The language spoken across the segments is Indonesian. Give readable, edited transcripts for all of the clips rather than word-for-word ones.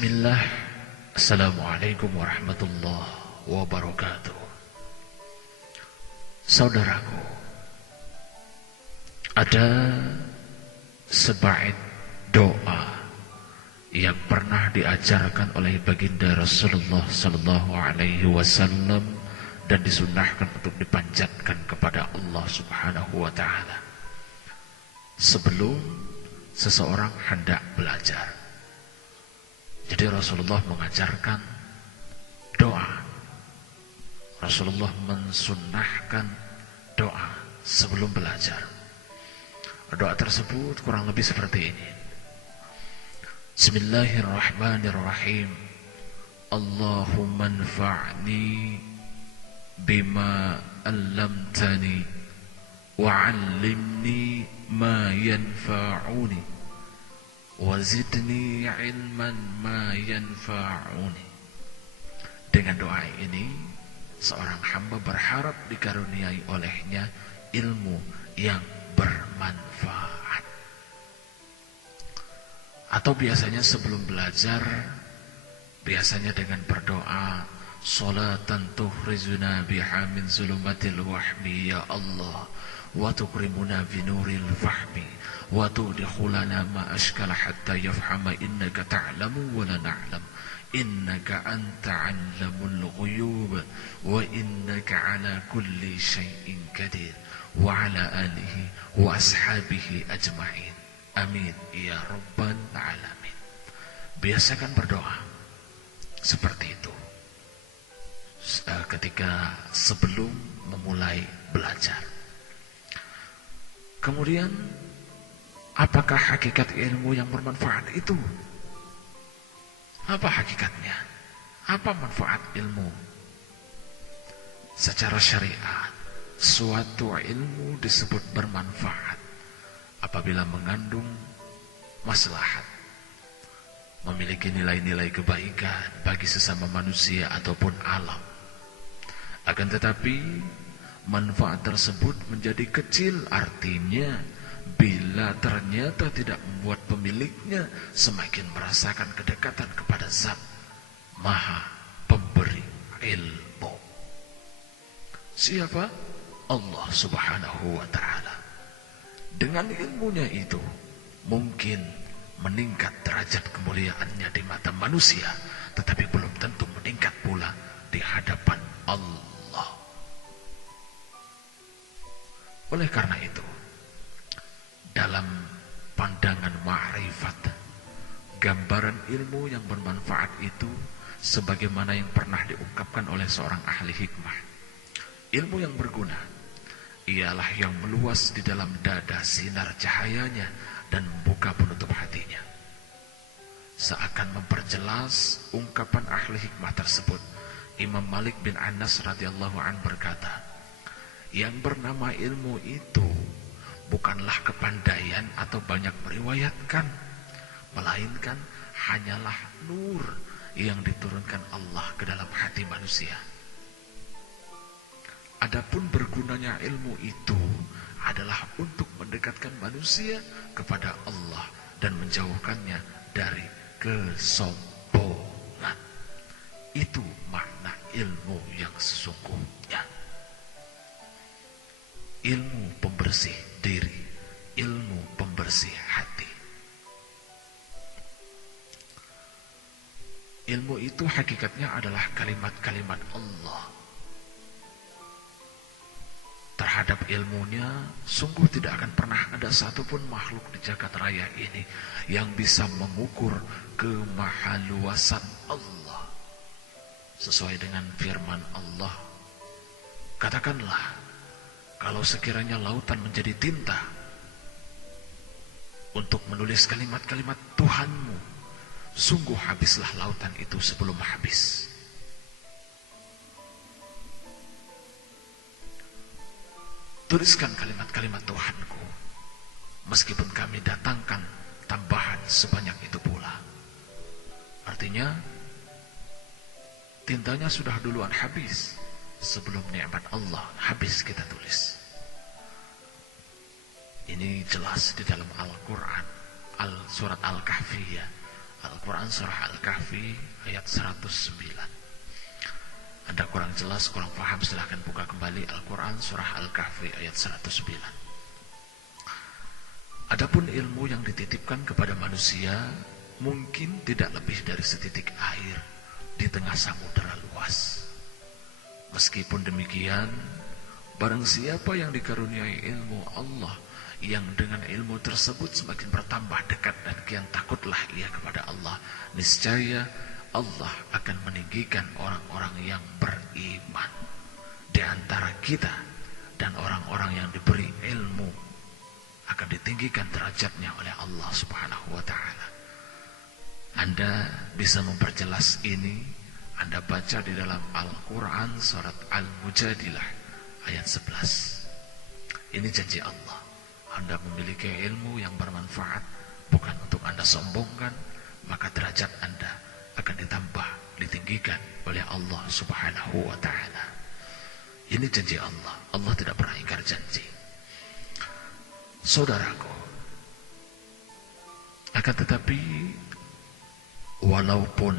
Bismillah. Assalamualaikum warahmatullahi wabarakatuh. Saudaraku, ada sebait doa yang pernah diajarkan oleh baginda Rasulullah sallallahu alaihi wasallam dan disunnahkan untuk dipanjatkan kepada Allah Subhanahu wa taala sebelum seseorang hendak belajar. Jadi Rasulullah mengajarkan doa. Rasulullah mensunnahkan doa sebelum belajar. Doa tersebut kurang lebih seperti ini. Bismillahirrahmanirrahim. Allahumma anfa'ni bima 'allamtani wa 'allimni ma yanfa'uni wazidni ilman ma yanfa'uni. Dengan doa ini seorang hamba berharap dikaruniai olehnya ilmu yang bermanfaat. Atau biasanya sebelum belajar, biasanya dengan berdoa, salatan tukhrijuna biha min zulumatil wahmi ya Allah wa tukrimuna binuril fahmi wa tudkhulana ma ashkala hatta yafhama innaka ta'lamu wa la na'lam innaka anta 'allamul ghuyub wa innaka 'ala kulli syai'in qadir wa 'ala alihi wa ashabihi ajma'in amin ya rabbal alamin. Biasakan berdoa seperti itu ketika sebelum memulai belajar. Kemudian, apakah hakikat ilmu yang bermanfaat itu? Apa hakikatnya? Apa manfaat ilmu? Secara syariat, suatu ilmu disebut bermanfaat apabila mengandung maslahat, memiliki nilai-nilai kebaikan bagi sesama manusia ataupun alam. Akan tetapi manfaat tersebut menjadi kecil, artinya bila ternyata tidak membuat pemiliknya semakin merasakan kedekatan kepada Zat Maha Pemberi ilmu. Siapa? Allah Subhanahu wa taala. Dengan ilmunya itu mungkin meningkat derajat kemuliaannya di mata manusia, tetapi belum tentu meningkat pula di hadapan Allah. Oleh karena itu, dalam pandangan ma'rifat, gambaran ilmu yang bermanfaat itu sebagaimana yang pernah diungkapkan oleh seorang ahli hikmah. Ilmu yang berguna ialah yang meluas di dalam dada sinar cahayanya dan membuka penutup hatinya. Seakan memperjelas ungkapan ahli hikmah tersebut, Imam Malik bin Anas radhiyallahu anhu berkata, yang bernama ilmu itu bukanlah kepandaian atau banyak meriwayatkan, melainkan hanyalah nur yang diturunkan Allah ke dalam hati manusia. Adapun bergunanya ilmu itu adalah untuk mendekatkan manusia kepada Allah dan menjauhkannya dari kesombongan. Itu makna ilmu yang sesungguhnya. Ilmu pembersih diri, ilmu pembersih hati. Ilmu itu hakikatnya adalah kalimat-kalimat Allah. Terhadap ilmunya, sungguh tidak akan pernah ada satupun makhluk di jagat raya ini yang bisa mengukur kemahaluasan Allah. Sesuai dengan firman Allah, katakanlah, kalau sekiranya lautan menjadi tinta untuk menulis kalimat-kalimat Tuhanmu, sungguh habislah lautan itu sebelum habis. Tuliskan kalimat-kalimat Tuhanku, meskipun kami datangkan tambahan sebanyak itu pula. Artinya, tintanya sudah duluan habis. Sebelum nikmat Allah habis kita tulis. Ini jelas di dalam Al-Quran, surat Al-Kahfi ya, Al-Quran surah Al-Kahfi ayat 109. Anda kurang jelas, kurang paham, silahkan buka kembali Al-Quran surah Al-Kahfi ayat 109. Adapun ilmu yang dititipkan kepada manusia mungkin tidak lebih dari setitik air di tengah samudera luas. Meskipun demikian, barang siapa yang dikaruniai ilmu Allah, yang dengan ilmu tersebut semakin bertambah dekat dan kian takutlah ia kepada Allah, niscaya Allah akan meninggikan orang-orang yang beriman di antara kita, dan orang-orang yang diberi ilmu akan ditinggikan derajatnya oleh Allah Subhanahu wa ta'ala. Anda bisa memperjelas ini, Anda baca di dalam Al-Quran surat Al-Mujadilah ayat 11. Ini janji Allah. Anda memiliki ilmu yang bermanfaat, bukan untuk Anda sombongkan, maka derajat Anda akan ditambah, ditinggikan oleh Allah Subhanahu wa ta'ala. Ini janji Allah. Allah tidak pernah ingkar janji. Saudaraku, akan tetapi walaupun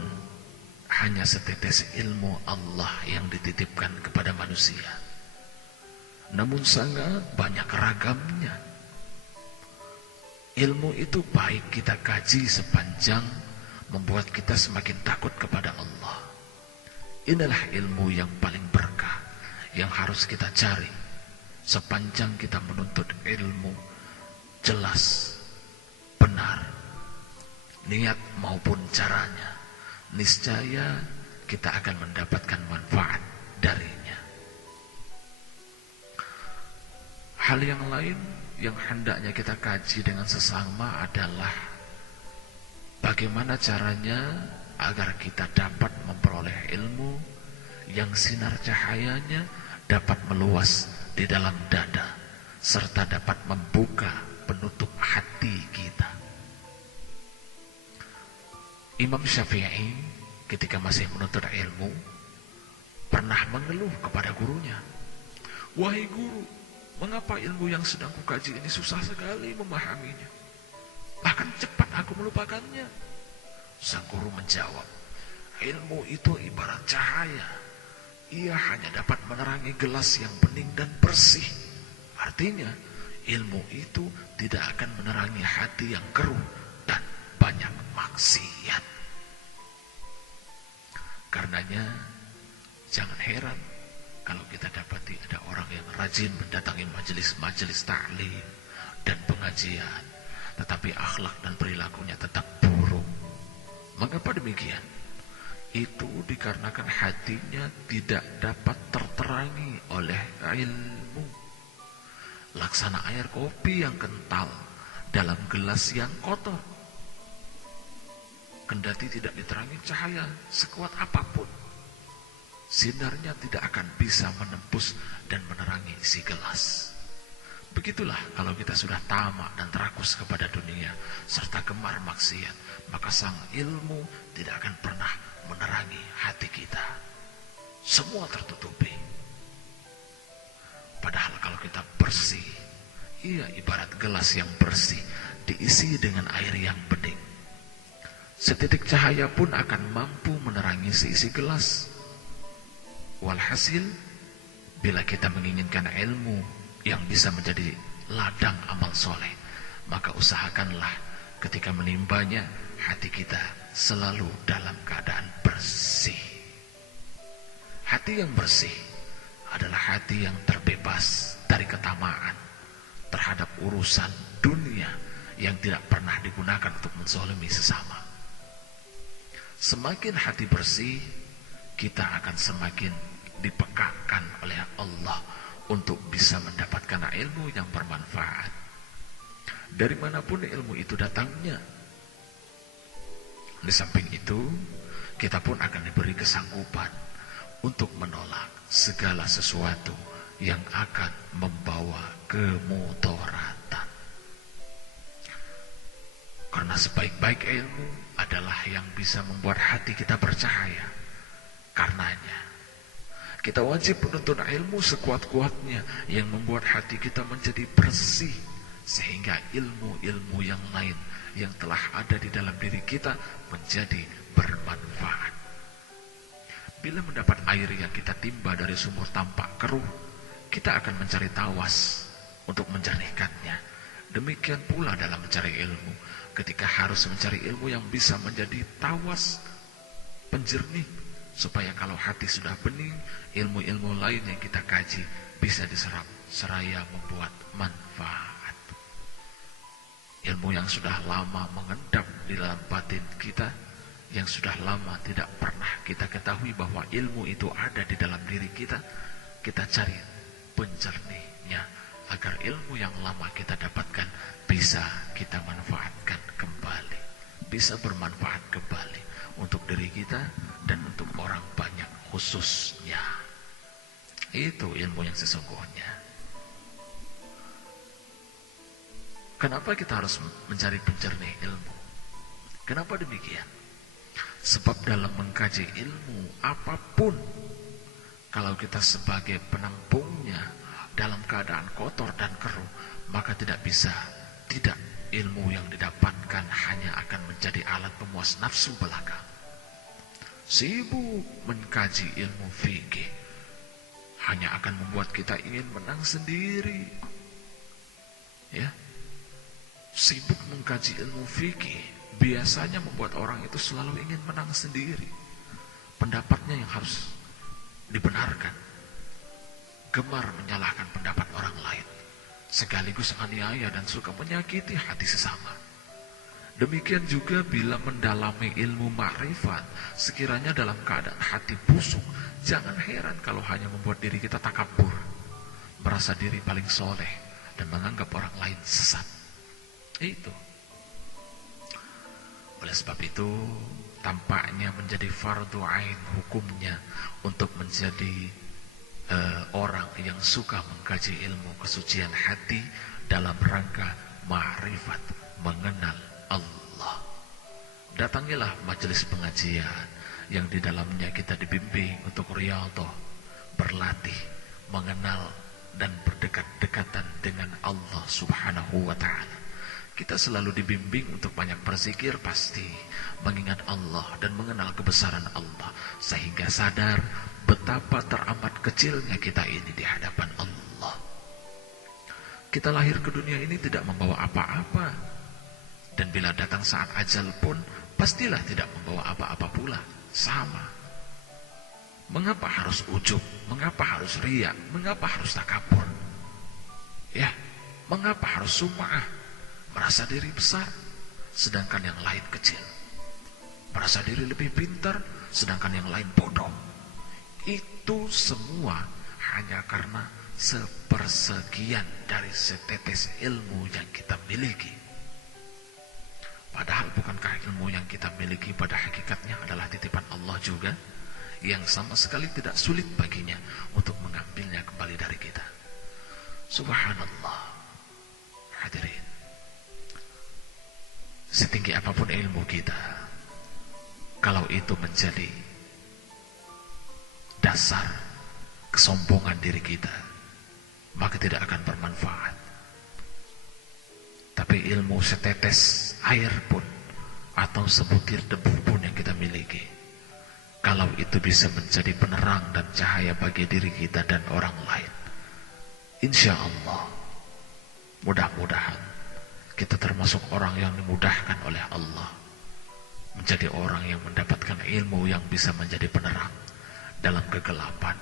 hanya setetes ilmu Allah yang dititipkan kepada manusia, namun sangat banyak ragamnya. Ilmu itu baik kita kaji sepanjang membuat kita semakin takut kepada Allah. Inilah ilmu yang paling berkah yang harus kita cari sepanjang kita menuntut ilmu jelas, benar, niat maupun caranya. Niscaya kita akan mendapatkan manfaat darinya. Hal yang lain yang hendaknya kita kaji dengan sesama adalah bagaimana caranya agar kita dapat memperoleh ilmu yang sinar cahayanya dapat meluas di dalam dada serta dapat membuka penutup hati kita. Imam Syafi'i ketika masih menuntut ilmu pernah mengeluh kepada gurunya, "Wahai guru, mengapa ilmu yang sedang kukaji ini susah sekali memahaminya? Bahkan cepat aku melupakannya." Sang guru menjawab, "Ilmu itu ibarat cahaya. Ia hanya dapat menerangi gelas yang bening dan bersih. Artinya, ilmu itu tidak akan menerangi hati yang keruh dan banyak maksiat." Karenanya, jangan heran kalau kita dapati ada orang yang rajin mendatangi majelis-majelis ta'lim dan pengajian, tetapi akhlak dan perilakunya tetap buruk. Mengapa demikian? Itu dikarenakan hatinya tidak dapat terterangi oleh ilmu. Laksana air kopi yang kental dalam gelas yang kotor. Kendati tidak diterangi cahaya sekuat apapun, sinarnya tidak akan bisa menembus dan menerangi isi gelas. Begitulah kalau kita sudah tamak dan terakus kepada dunia serta gemar maksiat, maka sang ilmu tidak akan pernah menerangi hati kita. Semua tertutupi. Padahal kalau kita bersih, ia ibarat gelas yang bersih diisi dengan air yang bening. Setitik cahaya pun akan mampu menerangi seisi gelas. Walhasil, bila kita menginginkan ilmu yang bisa menjadi ladang amal soleh, maka usahakanlah ketika menimbanya, hati kita selalu dalam keadaan bersih. Hati yang bersih adalah hati yang terbebas dari ketamaan terhadap urusan dunia yang tidak pernah digunakan untuk menzalimi sesama. Semakin hati bersih, kita akan semakin dipekakan oleh Allah untuk bisa mendapatkan ilmu yang bermanfaat. Dari manapun ilmu itu datangnya. Di samping itu, kita pun akan diberi kesanggupan untuk menolak segala sesuatu yang akan membawa kemudaratan. Karena sebaik-baik ilmu adalah yang bisa membuat hati kita bercahaya. Karenanya, kita wajib menuntut ilmu sekuat-kuatnya yang membuat hati kita menjadi bersih sehingga ilmu-ilmu yang lain yang telah ada di dalam diri kita menjadi bermanfaat. Bila mendapat air yang kita timba dari sumur tampak keruh, kita akan mencari tawas untuk menjernihkannya. Demikian pula dalam mencari ilmu, ketika harus mencari ilmu yang bisa menjadi tawas, penjernih, supaya kalau hati sudah bening, ilmu-ilmu lain yang kita kaji bisa diserap seraya membuat manfaat. Ilmu yang sudah lama mengendap di dalam batin kita, yang sudah lama tidak pernah kita ketahui bahwa ilmu itu ada di dalam diri kita, kita cari penjernihnya agar ilmu yang lama kita dapatkan bisa kita manfaatkan kembali, bisa bermanfaat kembali untuk diri kita dan untuk orang banyak khususnya. Itu ilmu yang sesungguhnya. Kenapa kita harus mencari penjernih ilmu? Kenapa demikian? Sebab dalam mengkaji ilmu apapun, kalau kita sebagai penampungnya dalam keadaan kotor dan keruh, maka tidak ilmu yang didapatkan hanya akan menjadi alat pemuas nafsu belaka. Sibuk mengkaji ilmu fikih hanya akan membuat kita ingin menang sendiri. Ya, sibuk mengkaji ilmu fikih biasanya membuat orang itu selalu ingin menang sendiri. Pendapatnya yang harus dibenarkan, gemar menyalahkan pendapat orang lain, sekaligus aniaya dan suka menyakiti hati sesama. Demikian juga bila mendalami ilmu ma'rifat, sekiranya dalam keadaan hati busuk, jangan heran kalau hanya membuat diri kita takabur, merasa diri paling soleh, dan menganggap orang lain sesat. Itu. Oleh sebab itu, tampaknya menjadi fardu ain hukumnya untuk menjadi orang yang suka mengkaji ilmu kesucian hati dalam rangka ma'rifat, mengenal Allah. Datangilah majelis pengajian yang di dalamnya kita dibimbing untuk riyadhah, berlatih, mengenal dan berdekat-dekatan dengan Allah Subhanahu wa ta'ala. Kita selalu dibimbing untuk banyak berzikir pasti, mengingat Allah dan mengenal kebesaran Allah, sehingga sadar betapa teramat kecilnya kita ini di hadapan Allah. Kita lahir ke dunia ini tidak membawa apa-apa, dan bila datang saat ajal pun pastilah tidak membawa apa-apa pula, sama. Mengapa harus ujub? Mengapa harus riya? Mengapa harus takabur? Ya, mengapa harus sum'ah? Merasa diri besar, sedangkan yang lain kecil. Merasa diri lebih pintar, sedangkan yang lain bodoh. Itu semua hanya karena sepersekian dari setetes ilmu yang kita miliki. Padahal bukankah ilmu yang kita miliki pada hakikatnya adalah titipan Allah juga, yang sama sekali tidak sulit baginya untuk mengambilnya kembali dari kita. Subhanallah. Hadirin, setinggi apapun ilmu kita, kalau itu menjadi dasar kesombongan diri kita, maka tidak akan bermanfaat. Tapi ilmu setetes air pun atau sebutir debu pun yang kita miliki, kalau itu bisa menjadi penerang dan cahaya bagi diri kita dan orang lain, insya Allah, mudah-mudahan kita termasuk orang yang dimudahkan oleh Allah, menjadi orang yang mendapatkan ilmu yang bisa menjadi penerang dalam kegelapan,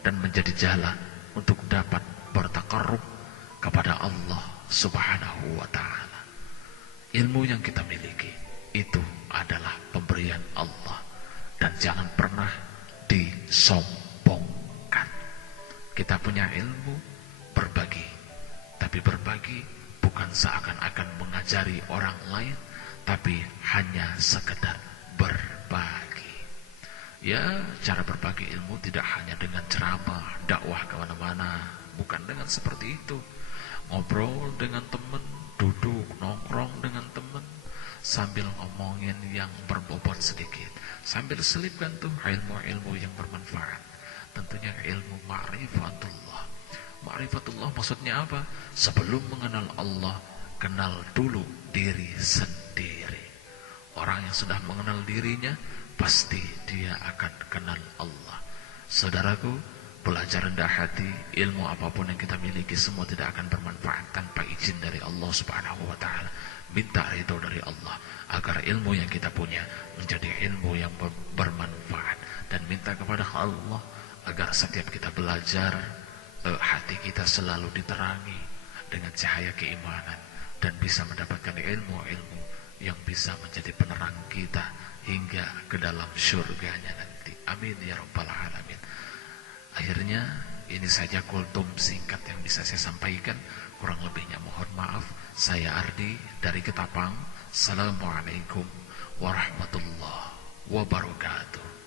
dan menjadi jalan untuk dapat bertakarrub kepada Allah Subhanahu wa ta'ala. Ilmu yang kita miliki itu adalah pemberian Allah, dan jangan pernah disombongkan. Kita punya ilmu, berbagi, tapi berbagi bukan seakan-akan mengajari orang lain, tapi hanya sekedar berbagi. Ya, cara berbagi ilmu tidak hanya dengan ceramah, dakwah kemana-mana, bukan dengan seperti itu. Ngobrol dengan teman, duduk, nongkrong dengan teman, sambil ngomongin yang berbobot sedikit, sambil selipkan tuh ilmu-ilmu yang bermanfaat. Tentunya ilmu ma'rifatullah, Ma'rifatullah maksudnya apa? Sebelum mengenal Allah, kenal dulu diri sendiri. Orang yang sudah mengenal dirinya, pasti dia akan kenal Allah. Saudaraku, belajar rendah hati, ilmu apapun yang kita miliki semua tidak akan bermanfaat tanpa izin dari Allah Subhanahu wa taala. Minta ridho dari Allah agar ilmu yang kita punya menjadi ilmu yang bermanfaat, dan minta kepada Allah agar setiap kita belajar, hati kita selalu diterangi dengan cahaya keimanan dan bisa mendapatkan ilmu-ilmu yang bisa menjadi penerang kita hingga ke dalam surganya nanti. Amin ya rabbal alamin. Akhirnya ini saja kultum singkat yang bisa saya sampaikan. Kurang lebihnya mohon maaf. Saya Ardi dari Ketapang. Assalamualaikum warahmatullahi wabarakatuh.